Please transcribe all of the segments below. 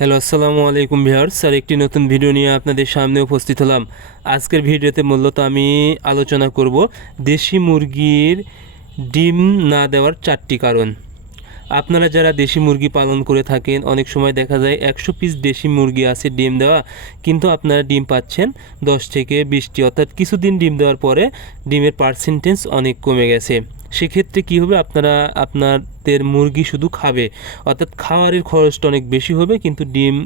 Hello, আসসালামু আলাইকুম viewers. আর একটি নতুন ভিডিও নিয়ে আপনাদের সামনে উপস্থিত হলাম। আজকের ভিডিওতে মূলত আমি আলোচনা করব দেশি মুরগির ডিম না দেওয়ার 4টি কারণ। আপনারা যারা দেশি মুরগি পালন করে থাকেন, অনেক সময় দেখা যায় 100 পিস দেশি মুরগি আছে ডিম দেওয়া, কিন্তু আপনারা ডিম পাচ্ছেন 10 থেকে 20টি, অর্থাৎ কিছুদিন ডিম দেওয়ার পরে ডিমের পার্সেন্টেজ অনেক কমে গেছে। সেক্ষেত্রে কী হবে, আপনাদের মুরগি শুধু খাবে, অর্থাৎ খাওয়ারের খরচটা অনেক বেশি হবে, কিন্তু ডিম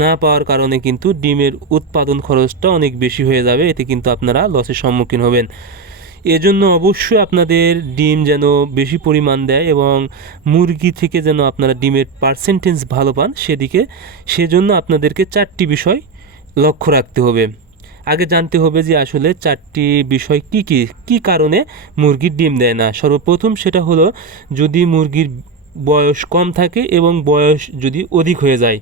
না পাওয়ার কারণে কিন্তু ডিমের উৎপাদন খরচটা অনেক বেশি হয়ে যাবে। এতে কিন্তু আপনারা লসের সম্মুখীন হবেন। এজন্য অবশ্যই আপনাদের ডিম যেন বেশি পরিমাণ দেয় এবং মুরগি থেকে যেন আপনারা ডিমের পার্সেন্টেজ ভালো পান, সেজন্য আপনাদেরকে 4টি বিষয় লক্ষ্য রাখতে হবে। আগে জানতে হবে যে আসলে 4টি বিষয় কী কারণে মুরগির ডিম দেয় না। সর্বপ্রথম সেটা হলো, যদি মুরগির বয়স কম থাকে এবং বয়স যদি অধিক হয়ে যায়।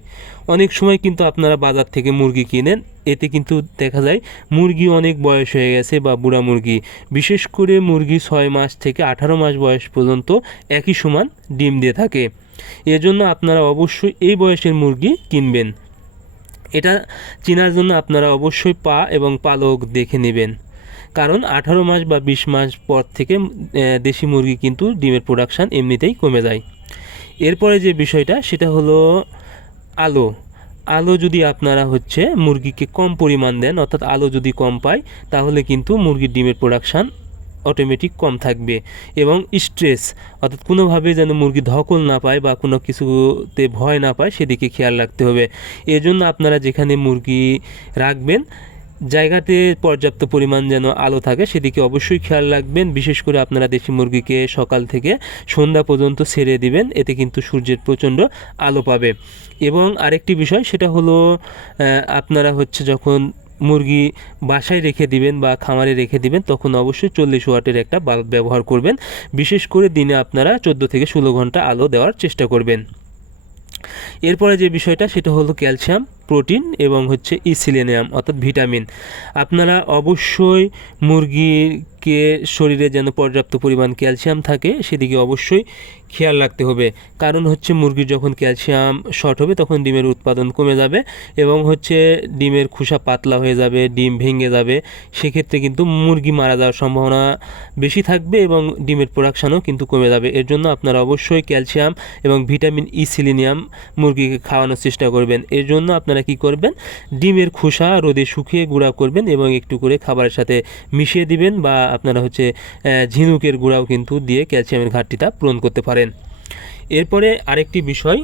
অনেক সময় কিন্তু আপনারা বাজার থেকে মুরগি কিনেন, এতে কিন্তু দেখা যায় মুরগি অনেক বয়স হয়ে গেছে বা বুড়া মুরগি, বিশেষ করে মুরগি 6 মাস থেকে 18 মাস বয়স পর্যন্ত একই সমান ডিম দিয়ে থাকে। এজন্য আপনারা অবশ্যই এই বয়সের মুরগি কিনবেন। এটা চেনার জন্য আপনারা অবশ্যই পা এবং পালক দেখে নেবেন, কারণ 18 মাস বা 20 মাস পর থেকে দেশি মুরগি কিন্তু ডিমের প্রোডাকশান এমনিতেই কমে যায়। এরপরে যে বিষয়টা সেটা হলো আলো যদি আপনারা মুরগিকে কম পরিমাণ দেন, অর্থাৎ আলো যদি কম পায়, তাহলে কিন্তু মুরগির ডিমের প্রোডাকশান অটোমেটিক কম থাকবে। এবং স্ট্রেস, অর্থাৎ কোনোভাবে যেন মুরগি ধকল না পায় বা কোনো কিছুতে ভয় না পায়, সেদিকে খেয়াল রাখতে হবে। এজন্য আপনারা যেখানে মুরগি রাখবেন, জায়গাতে পর্যাপ্ত পরিমাণ যেন আলো থাকে, সেদিকে অবশ্যই খেয়াল রাখবেন। বিশেষ করে আপনারা দেশি মুরগিকে সকাল থেকে সন্ধ্যা পর্যন্ত ছেড়ে দিবেন, এতে কিন্তু সূর্যের প্রচণ্ড আলো পাবে। এবং আরেকটি বিষয় সেটা হলো, আপনারা যখন মুরগি বাসায় রেখে দিবেন বা খামারে রেখে দিবেন, তখন অবশ্যই 40 ওয়াটের একটা বাল্ব ব্যবহার করবেন। বিশেষ করে দিনে আপনারা 14 থেকে 16 ঘন্টা আলো দেওয়ার চেষ্টা করবেন। এরপরে যে বিষয়টা সেটা হলো ক্যালসিয়াম, প্রোটিন এবং ইসিলিনিয়াম অর্থাৎ ভিটামিন। আপনারা অবশ্যই মুরগিকে শরীরে যেন পর্যাপ্ত পরিমাণ ক্যালসিয়াম থাকে, সেদিকে অবশ্যই খেয়াল রাখতে হবে। কারণ মুরগির যখন ক্যালসিয়াম শর্ট হবে, তখন ডিমের উৎপাদন কমে যাবে এবং ডিমের খোসা পাতলা হয়ে যাবে, ডিম ভেঙে যাবে। সেক্ষেত্রে কিন্তু মুরগি মারা যাওয়ার সম্ভাবনা বেশি থাকবে এবং ডিমের প্রোডাকশানও কিন্তু কমে যাবে। এর জন্য আপনারা অবশ্যই ক্যালসিয়াম এবং ভিটামিন ইসিলিনিয়াম মুরগিকে খাওয়ানোর চেষ্টা করবেন। এর জন্য আপনারা কি করবেন, ডিমের খোসা রোদে শুকিয়ে গুঁড়া করবেন এবং একটু করে খাবারের সাথে মিশিয়ে দিবেন, বা আপনারা ঝিনুকের গুঁড়াও কিন্তু দিয়ে ক্যালসিয়ামের ঘাটতিটা পূরণ করতে পারেন। এরপরে আরেকটি বিষয়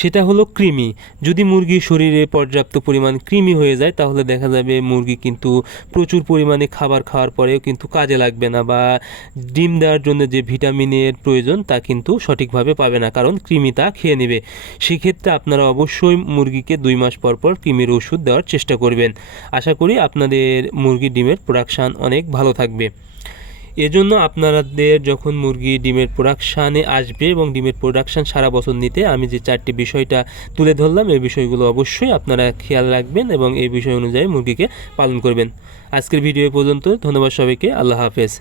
সেটা হলো কৃমি। যদি মুরগির শরীরে পর্যাপ্ত পরিমাণ কৃমি হয়ে যায়, তাহলে দেখা যাবে মুরগি কিন্তু প্রচুর পরিমাণে খাবার খাওয়ার পরেও কিন্তু কাজে লাগবে না, বা ডিম দেওয়ার জন্য যে ভিটামিনের প্রয়োজন তা কিন্তু সঠিকভাবে পাবে না, কারণ কৃমি তা খেয়ে নেবে। সেক্ষেত্রে আপনারা অবশ্যই মুরগিকে 2 মাস পর পর কৃমির ওষুধ দেওয়ার চেষ্টা করবেন। আশা করি আপনাদের মুরগির ডিমের প্রোডাকশান অনেক ভালো থাকবে। এজন্য আপনাদের যখন মুরগি ডিমের প্রোডাকশানে আসবে এবং ডিমের প্রোডাকশান সারা বছর নিতে আমি যে 4টি বিষয়টা তুলে ধরলাম, এই বিষয়গুলো অবশ্যই আপনারা খেয়াল রাখবেন এবং এই বিষয় অনুযায়ী মুরগিকে পালন করবেন। আজকের ভিডিও পর্যন্ত। ধন্যবাদ সবাইকে। আল্লাহ হাফেজ।